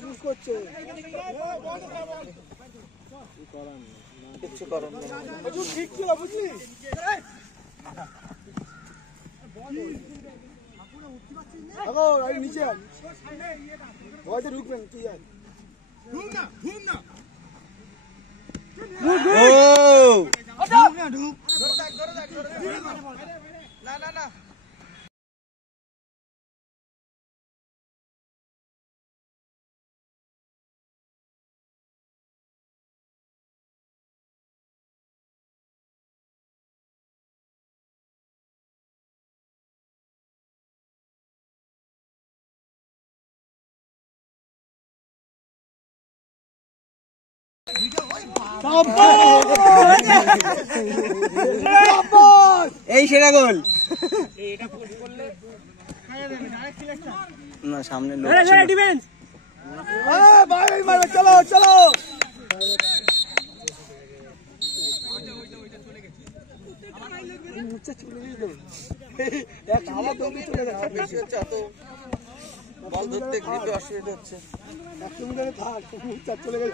push করছে কিচ্ছু করার নেই ঠিক ছিল বুঝলি নিচে ভয়তে ঢুকবেন তুই আর না এই সেরা গোল না সামনে লোক চলো চলো বল ধরতে অসুবিধা হচ্ছে 100 মিটারে থাক চলে গেলে